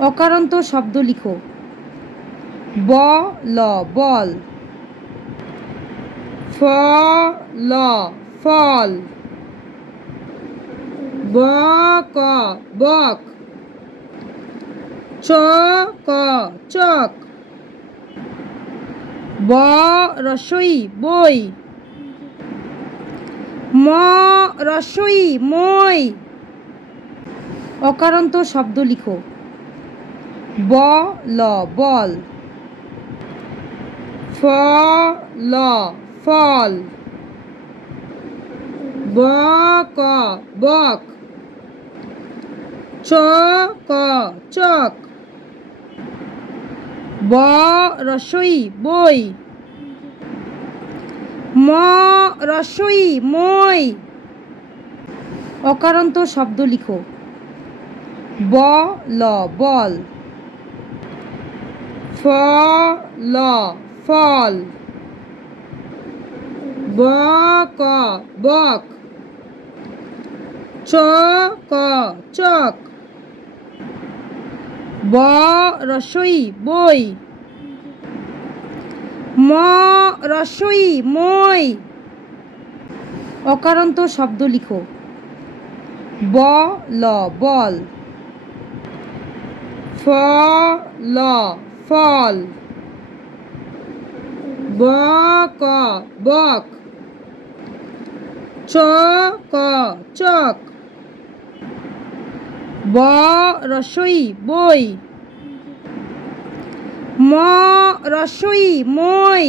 অকারান্ত শব্দ লিখো। ব ল বল। ফ ল ফল। ব ক বক। চ ক চক। ব রসই বই। ম রসই মই। অকারান্ত শব্দ লিখো। ব ল বল। ফ ল ফল। ব ক বক। চ ক চক। ব রসই বই। ম রসই মই। অকারান্ত শব্দ লিখো। ব ল বল। ফ ল ফল। ব ক বক। চ ক চক। ব রসই বই। ম রসই মই। অকারান্ত শব্দ লিখো। ব ল বল। ফ ল ফল। ব ক বক। চ ক চক। ব রসই বই। ম রসই মই।